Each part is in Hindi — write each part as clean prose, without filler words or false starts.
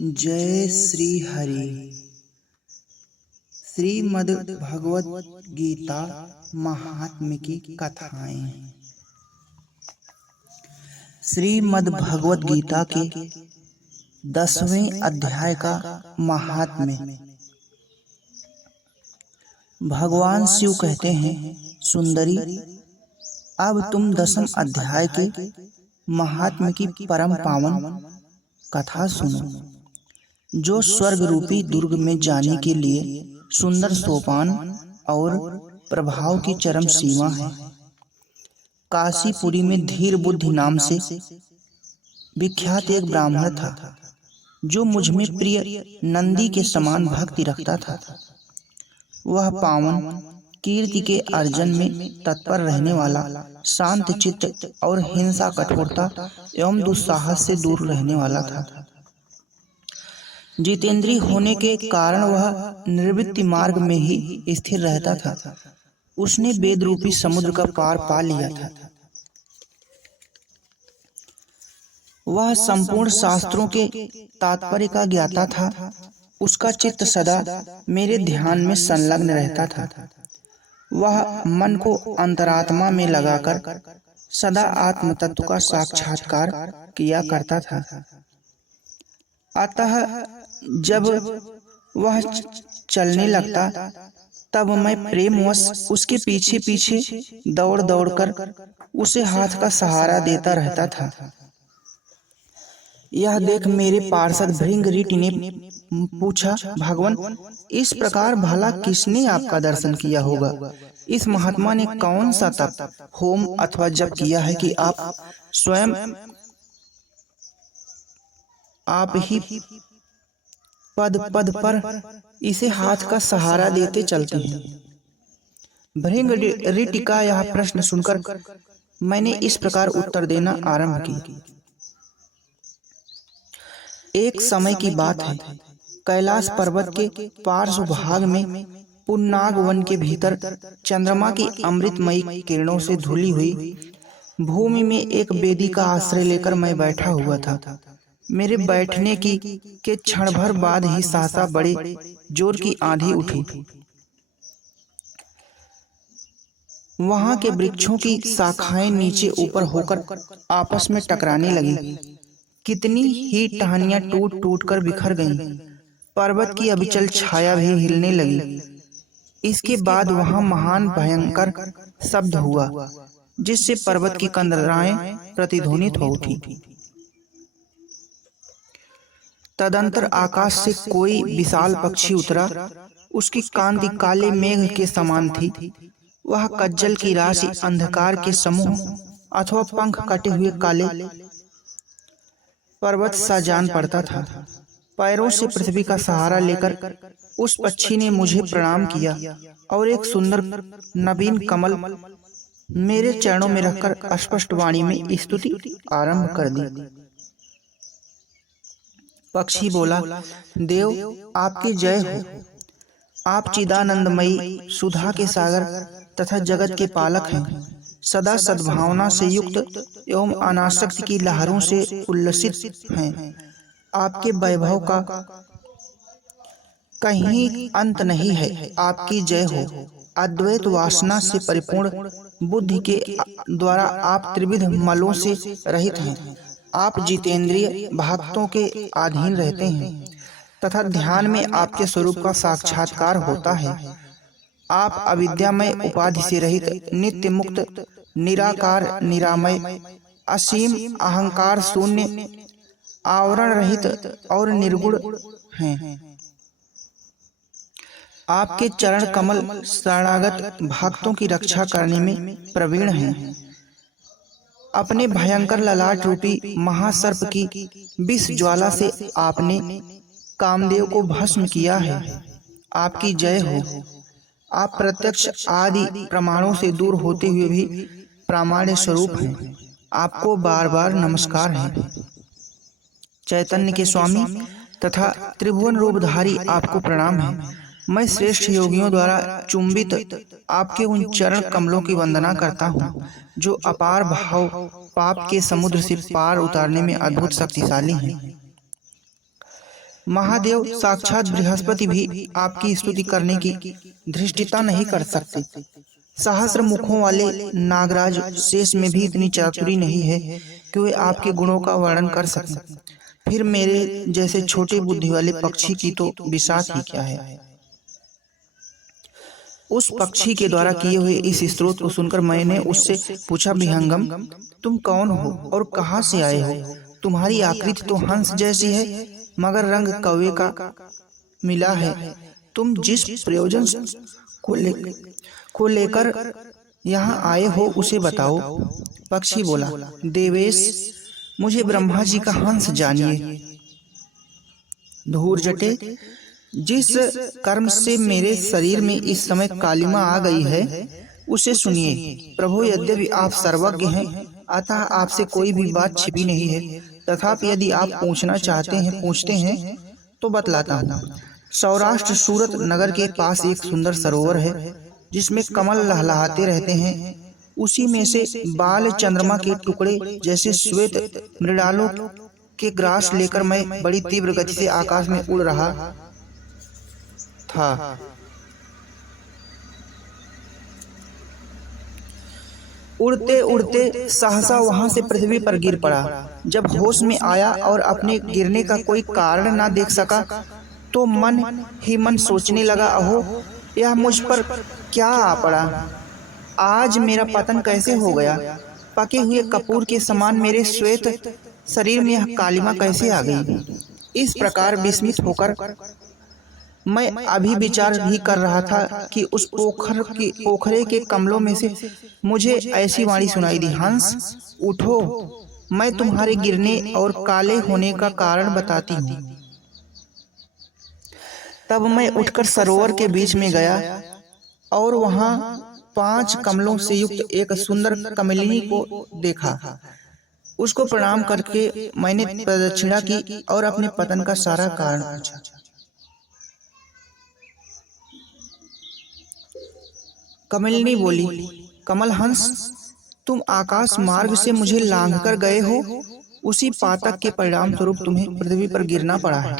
जय श्री हरि। श्रीमद् भगवत गीता महात्म्य की कथाएं। श्रीमद् भगवत गीता के 10वें अध्याय का महात्म्य। भगवान शिव कहते हैं, सुंदरी, अब तुम 10वें अध्याय के महात्म्य की परम पावन कथा सुनो, जो स्वर्ग रूपी दुर्ग में जाने के लिए सुंदर सोपान और प्रभाव की चरम सीमा है। काशीपुरी में धीर बुद्धि नाम से विख्यात एक ब्राह्मण था, जो मुझ में प्रिय नंदी के समान भक्ति रखता था। वह पावन कीर्ति के अर्जन में तत्पर रहने वाला, शांत चित्त और हिंसा, कठोरता एवं दुस्साहस से दूर रहने वाला था। जितेंद्रिय होने के कारण वह निर्वृत्ति मार्ग में ही स्थिर रहता था। उसने वेद रूपी समुद्र का पार पा लिया था। वह संपूर्ण शास्त्रों के तात्पर्य का ज्ञाता था। उसका चित्त सदा मेरे ध्यान में संलग्न रहता था। वह मन को अंतरात्मा में लगाकर सदा आत्म तत्व का साक्षात्कार किया करता था। अतः जब वह चलने लगता, तब मैं प्रेमवश उसके पीछे पीछे दौड़ दौड़कर उसे हाथ का सहारा देता रहता था। यह देख मेरे पार्षद भृंगरीट ने पूछा, भगवान, इस प्रकार भला किसने आपका दर्शन किया होगा? इस महात्मा ने कौन सा तप, होम अथवा जप किया है कि आप स्वयं आप ही पद पद पर इसे हाथ का सहारा देते चलते हैं? भृंगरीट का यह प्रश्न सुनकर मैंने इस प्रकार उत्तर देना आरंभ किया। एक समय की बात है, कैलाश पर्वत के पार्श्व भाग में पुन्नाग वन के भीतर चंद्रमा की अमृतमयी किरणों से धुली हुई भूमि में एक वेदी का आश्रय लेकर मैं बैठा हुआ था। मेरे बैठने के क्षण भर बाद ही सहसा बड़े जोर की आंधी उठी। वहां के वृक्षों की शाखाएं नीचे ऊपर होकर आपस में टकराने लगी। कितनी ही टहनियां टूट टूट कर बिखर गईं। पर्वत की अविचल छाया भी हिलने लगी। इसके बाद वहां महान भयंकर शब्द हुआ, जिससे पर्वत की कंदराएं प्रतिध्वनित हो उठी। तदंतर आकाश से कोई विशाल पक्षी उतरा। उसकी कांति काले मेघ के समान थी। वह कज्जल की राशि, अंधकार के समूह अथवा पंख कटे हुए काले पर्वत सा जान पड़ता था। पैरों से पृथ्वी का सहारा लेकर उस पक्षी ने मुझे प्रणाम किया और एक सुंदर नवीन कमल मेरे चरणों में रखकर स्पष्ट वाणी में स्तुति आरंभ कर दी। पक्षी बोला, देव, आपकी जय हो। आप चिदानंदमयी, सुधा के सागर तथा जगत के पालक हैं। सदा सद्भावना से युक्त एवं अनासक्ति की लहरों से उल्लसित हैं। आपके वैभव का कहीं अंत नहीं है। आपकी जय हो। अद्वैत वासना से परिपूर्ण बुद्धि के द्वारा आप त्रिविध मलों से रहित हैं। आप जितेंद्रिय भक्तों के अधीन रहते हैं तथा ध्यान में आपके स्वरूप का साक्षात्कार होता है। आप अविद्यामय, उपाधि से रहित, नित्य मुक्त, निराकार, निरामय, असीम, अहंकार शून्य, आवरण रहित और निर्गुण हैं। आपके चरण कमल शरणागत भक्तों की रक्षा करने में प्रवीण हैं। अपने भयंकर ललाट रूपी महासर्प की विष ज्वाला से आपने कामदेव को भस्म किया है। आपकी जय हो। आप प्रत्यक्ष आदि प्रमाणों से दूर होते हुए भी प्रामाण्य स्वरूप हैं। आपको बार बार नमस्कार है। चैतन्य के स्वामी तथा त्रिभुवन रूपधारी आपको प्रणाम है। मैं श्रेष्ठ योगियों द्वारा चुंबित आपके उन चरण कमलों की वंदना करता हूँ, जो अपार भाव पाप के समुद्र से पार उतारने में अद्भुत शक्तिशाली हैं। महादेव साक्षात बृहस्पति भी आपकी स्तुति करने की धृष्टता नहीं कर सकते। सहस्र मुखों वाले नागराज शेष में भी इतनी चातुरी नहीं है कि वे आपके गुणों का वर्णन कर सकें। फिर मेरे जैसे छोटे बुद्धि वाले पक्षी की तो बिसात ही क्या है। उस पक्षी के द्वारा किए हुए इस स्तोत्र को सुनकर मैंने उससे पूछा, विहंगम, तुम कौन हो और कहाँ से आए हो? तुम्हारी आकृति तो हंस जैसी है, मगर रंग कौवे का मिला है। तुम जिस प्रयोजन को लेकर यहाँ आए हो उसे बताओ। पक्षी बोला, देवेश, मुझे ब्रह्मा जी का हंस जानिए। धूर जटे, जिस कर्म से मेरे शरीर में इस समय कालिमा आ गई है उसे सुनिए। प्रभु, यद्यपि आप सर्वज्ञ हैं, अतः आपसे कोई भी बात छिपी नहीं है, तथापि यदि आप पूछते हैं तो बतलाता हूँ। सौराष्ट्र सूरत नगर के पास एक सुंदर सरोवर है जिसमें कमल लहलहाते रहते हैं। उसी में से बाल चंद्रमा के टुकड़े जैसे श्वेत मृणालों के ग्रास लेकर मैं बड़ी तीव्र गति से आकाश में उड़ रहा था। उड़ते उड़ते सहसा वहां से पृथ्वी पर गिर पड़ा। जब होश में आया और अपने गिरने का कोई कारण ना देख सका तो मन ही मन सोचने लगा, अहो, यह मुझ पर क्या आ पड़ा। आज मेरा पतन कैसे हो गया? पके हुए कपूर के समान मेरे श्वेत शरीर में यह कालिमा कैसे आ गई? इस प्रकार विस्मित होकर मैं अभी विचार भी कर रहा था कि उस पोखरे के कमलों में से मुझे ऐसी वाणी सुनाई दी, हंस उठो, मैं तुम्हारे गिरने और काले होने का कारण बताती हूँ। तब मैं उठकर सरोवर के बीच में गया और वहां 5 कमलों से युक्त एक सुंदर कमलिनी को देखा। उसको प्रणाम करके मैंने प्रदक्षिणा की और अपने पतन का सारा कारण पूछा। कमलिनी बोली, कमल हंस, तुम आकाश मार्ग से मुझे लांघकर गए हो। उसी पातक के परिणाम स्वरूप तुम्हें पृथ्वी पर गिरना पड़ा है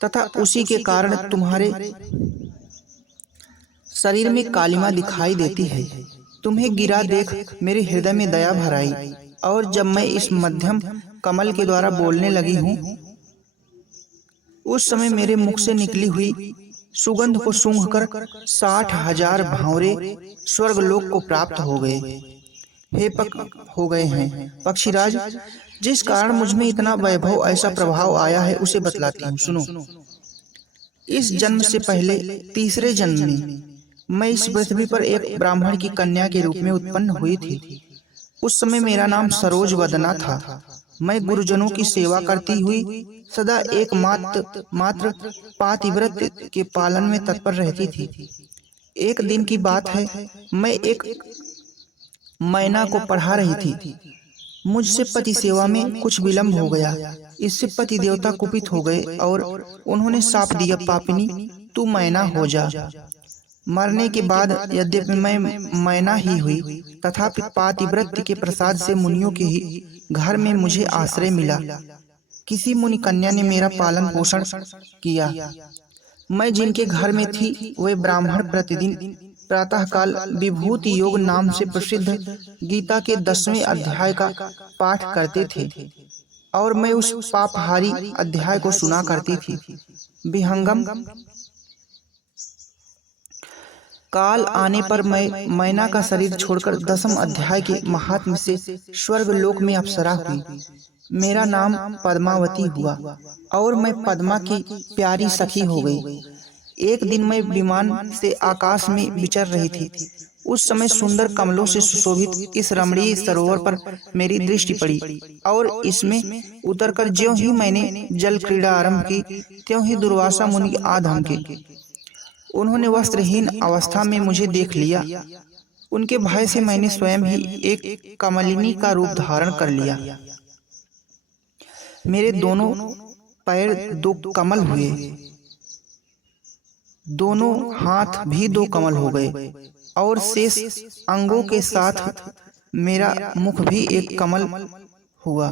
तथा उसी के कारण तुम्हारे शरीर में कालिमा दिखाई देती है। तुम्हें गिरा देख मेरे हृदय में दया भर आई और जब मैं इस मध्यम कमल के द्वारा बोलने लगी हूँ उस समय मेरे मुख से निकली हुई सुगंध को सूंघकर 60,000 भांवरे स्वर्गलोक को प्राप्त हो गए हैं। पक्षीराज, जिस कारण मुझ में इतना वैभव, ऐसा प्रभाव आया है उसे बतलाती हूँ, सुनो। इस जन्म से पहले तीसरे जन्म में मैं इस पृथ्वी पर एक ब्राह्मण की कन्या के रूप में उत्पन्न हुई थी। उस समय मेरा नाम सरोज वदना था। मैं गुरुजनों की सेवा करती हुई सदा एक मात्र पातिव्रत के पालन में तत्पर रहती थी। एक दिन की बात है, मैं एक मैना को पढ़ा रही थी। मुझसे पति सेवा में कुछ विलंब हो गया। इससे पति देवता कुपित हो गए और उन्होंने शाप दिया, पापिनी, तू मैना हो जा। मरने के बाद यद्यपि मैं मैना ही हुई, तथापि पातिव्रत के प्रसाद से मुनियों के ही घर में मुझे आश्रय मिला। किसी मुनि कन्या ने मेरा पालन पोषण किया। मैं जिनके घर में थी वे ब्राह्मण प्रतिदिन प्रातःकाल विभूति योग नाम से प्रसिद्ध गीता के 10वें अध्याय का पाठ करते थे और मैं उस पापहारी अध्याय को सुना करती थी। विहंगम, काल आने पर मैं मैना का शरीर छोड़कर 10वें अध्याय के महात्म्य से स्वर्ग लोक में अप्सरा हुई। मेरा नाम पद्मावती हुआ और मैं पद्मा की प्यारी सखी हो गई। एक दिन मैं विमान से आकाश में विचर रही थी। उस समय सुंदर कमलों से सुशोभित इस रमणीय सरोवर पर मेरी दृष्टि पड़ी और इसमें उतरकर ज्यों ही मैंने जल क्रीड़ा आरंभ की, त्यों ही दुर्वासा मुनि आ धमके। उन्होंने वस्त्रहीन अवस्था में मुझे देख लिया। उनके भय से मैंने स्वयं ही एक कमलिनी का रूप धारण कर लिया। मेरे दोनों पैर 2 कमल हुए, दोनों हाथ भी 2 कमल हो गए और शेष अंगों के साथ मेरा मुख भी एक कमल हुआ।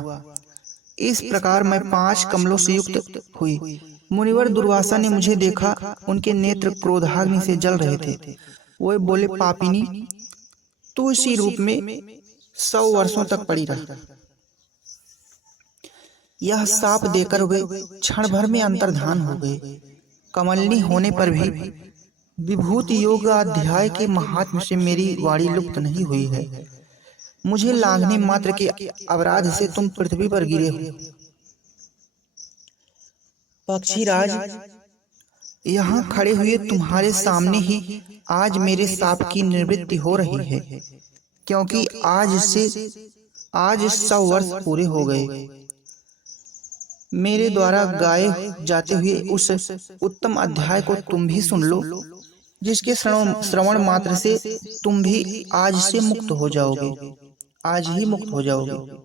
इस प्रकार मैं 5 कमलों से युक्त हुई। मुनिवर दुर्वासा ने मुझे देखा, उनके नेत्र क्रोधाग्नि से जल रहे थे। वे बोले, पापिनी, तू इसी रूप में 100 वर्षों तक पड़ी रह। यह शाप देकर वे क्षण भर में अंतर्धान हो गए। कमलनी होने पर भी विभूति योग अध्याय के महात्म्य से मेरी वाणी लुप्त नहीं हुई है। मुझे लांघने मात्र के अपराध से तुम पृथ्वी पर गिरे हो। पक्षीराज, यहाँ खड़े हुए तुम्हारे सामने ही आज मेरे शाप की निवृत्ति हो रही है, क्योंकि आज 100 वर्ष पूरे हो गए। मेरे द्वारा गाए जाते हुए उस उत्तम अध्याय को तुम भी सुन लो, जिसके श्रवण मात्र से तुम भी आज से मुक्त हो जाओगे, आज ही मुक्त हो जाओगे।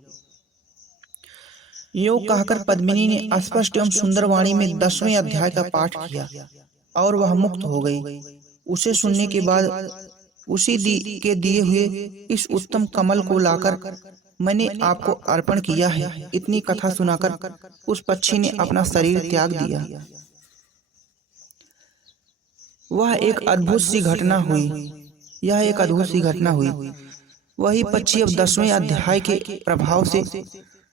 यूं कहकर पद्मिनी ने स्पष्ट एवं सुंदर वाणी में 10वें अध्याय का पाठ किया और वह मुक्त हो गई। उसे सुनने के बाद उसी के दिए हुए इस उत्तम कमल को लाकर मैंने आपको अर्पण किया है। इतनी कथा सुनाकर उस पक्षी ने अपना शरीर त्याग दिया। वह एक अद्भुत सी घटना हुई। यह एक अद्भुत सी घटना हुई। वही पक्षी अब 10वें अध्याय के प्रभाव से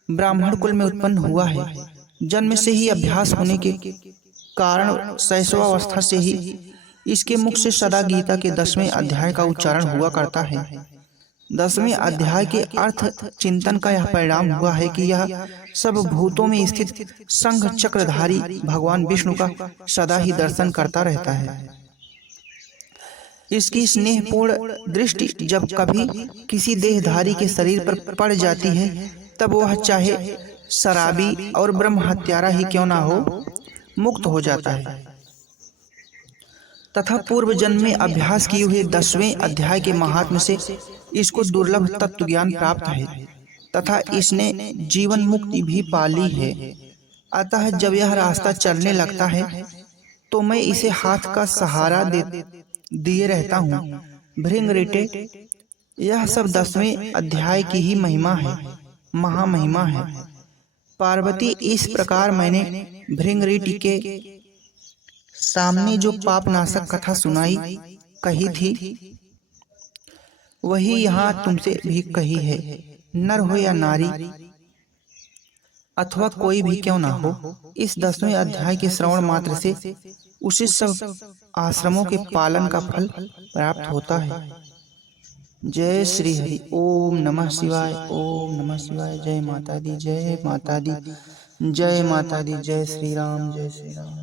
ब्राह्मण कुल में उत्पन्न हुआ है। जन्म से ही अभ्यास होने के कारण शैशवावस्था से ही इसके मुख से सदा गीता के 10वें अध्याय का उच्चारण हुआ करता है। 10वें अध्याय के अर्थ चिंतन का यह परिणाम हुआ है कि यह सब भूतों में स्थित शंख चक्रधारी भगवान विष्णु का सदा ही दर्शन करता रहता है। इसकी स्नेहपूर्ण दृष्टि जब कभी किसी देहधारी के शरीर पर पड़ जाती है, तब वह चाहे शराबी और ब्रह्म हत्यारा ही क्यों ना हो, मुक्त हो जाता है। तथा पूर्व जन्म में अभ्यास किए हुए 10वें अध्याय के महात्म्य से इसको दुर्लभ तत्व ज्ञान प्राप्त है तथा इसने जीवन मुक्ति भी पाली है। अतः जब यह रास्ता चलने लगता है तो मैं इसे हाथ का सहारा दिए रहता हूँ। भृंगरिटे, यह सब 10वें अध्याय की ही महिमा है, महामहिमा है। पार्वती, इस प्रकार मैंने भृंगरिटी के सामने जो पापनाशक कथा सुनाई कही थी, वही यहाँ तुमसे भी कही है। नर हो या नारी अथवा कोई भी क्यों ना हो, इस 10वें अध्याय के श्रवण मात्र से उसे सब आश्रमों के पालन का फल प्राप्त होता है। जय श्री हरि। ओम नमः शिवाय, ओम नमः शिवाय। जय माता दी, जय माता दी, जय माता दी। जय श्री राम, जय श्री राम।